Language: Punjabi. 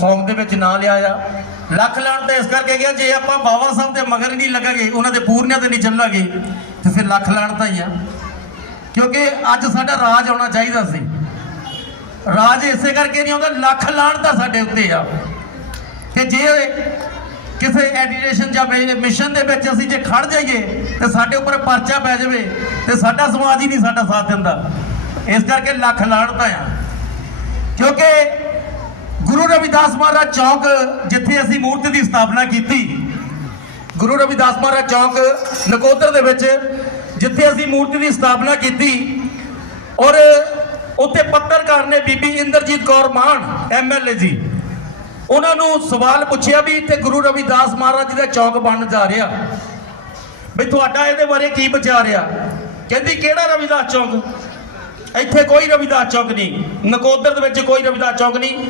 ਸੌਂਗ ਦੇ ਵਿੱਚ ਨਾਂ ਲਿਆ ਆ। ਲੱਖ ਲਾਣ ਤੇ ਇਸ ਕਰਕੇ ਗਿਆ, ਜੇ ਆਪਾਂ ਬਾਬਾ ਸਾਹਿਬ ਦੇ ਮਗਰ ਨਹੀਂ ਲੱਗਾਂਗੇ, ਉਹਨਾਂ ਦੇ ਪੂਰਨਿਆਂ ਤੇ ਨਹੀਂ ਚੱਲਾਂਗੇ, ਤੇ ਫਿਰ ਲੱਖ ਲਾਣ ਤਾਂ ਹੀ ਆ। ਕਿਉਂਕਿ ਅੱਜ ਸਾਡਾ ਰਾਜ ਆਉਣਾ ਚਾਹੀਦਾ ਸੀ। ਰਾਜ ਇਸੇ ਕਰਕੇ ਨਹੀਂ ਆਉਂਦਾ, ਲੱਖ ਲਾਣ ਤਾਂ ਸਾਡੇ ਉੱਤੇ ਆ। ਕਿ ਜੇ ਕਿਸੇ ਐਡੀਟੇਸ਼ਨ ਜਾਂ ਮਿਸ਼ਨ ਦੇ ਵਿੱਚ ਅਸੀਂ ਜੇ ਖੜ ਜਾਈਏ, ਤੇ ਸਾਡੇ ਉੱਪਰ ਪਰਚਾ ਪੈ ਜਾਵੇ, ਤੇ ਸਾਡਾ ਸਮਾਜ ਹੀ ਨਹੀਂ ਸਾਡਾ ਸਾਥ ਦਿੰਦਾ। ਇਸ ਕਰਕੇ ਲੱਖ ਲਾਣ ਤਾਂ ਆ। ਰਵਿਦਾਸ ਮਹਾਰਾਜ ਚੌਕ, ਜਿੱਥੇ ਅਸੀਂ ਮੂਰਤੀ ਦੀ ਸਥਾਪਨਾ ਕੀਤੀ। ਗੁਰੂ ਰਵਿਦਾਸ ਮਹਾਰਾਜ ਚੌਕ, ਨਕੋਦਰ ਦੇ ਵਿੱਚ, ਜਿੱਥੇ ਅਸੀਂ ਮੂਰਤੀ ਦੀ ਸਥਾਪਨਾ ਕੀਤੀ। ਔਰ ਉੱਥੇ ਪੱਤਰਕਾਰ ਨੇ ਬੀਬੀ ਇੰਦਰਜੀਤ ਕੌਰ ਮਾਨ ਐਮਐਲਏ ਜੀ, ਉਹਨਾਂ ਨੂੰ ਸਵਾਲ ਪੁੱਛਿਆ ਵੀ ਇੱਥੇ ਗੁਰੂ ਰਵਿਦਾਸ ਮਹਾਰਾਜ ਜੀ ਦਾ ਚੌਕ ਬਣਨ ਜਾ ਰਿਹਾ। ਵੀ ਤੁਹਾਡਾ ਇਹਦੇ ਬਾਰੇ ਕੀ ਵਿਚਾਰ ਆ? ਕਹਿੰਦੀ, ਕਿਹੜਾ ਰਵਿਦਾਸ ਚੌਕ? ਇੱਥੇ ਕੋਈ ਰਵਿਦਾਸ ਚੌਕ ਨਹੀਂ। ਨਕੋਦਰ ਦੇ ਵਿੱਚ ਕੋਈ ਰਵਿਦਾਸ ਚੌਕ ਨਹੀਂ।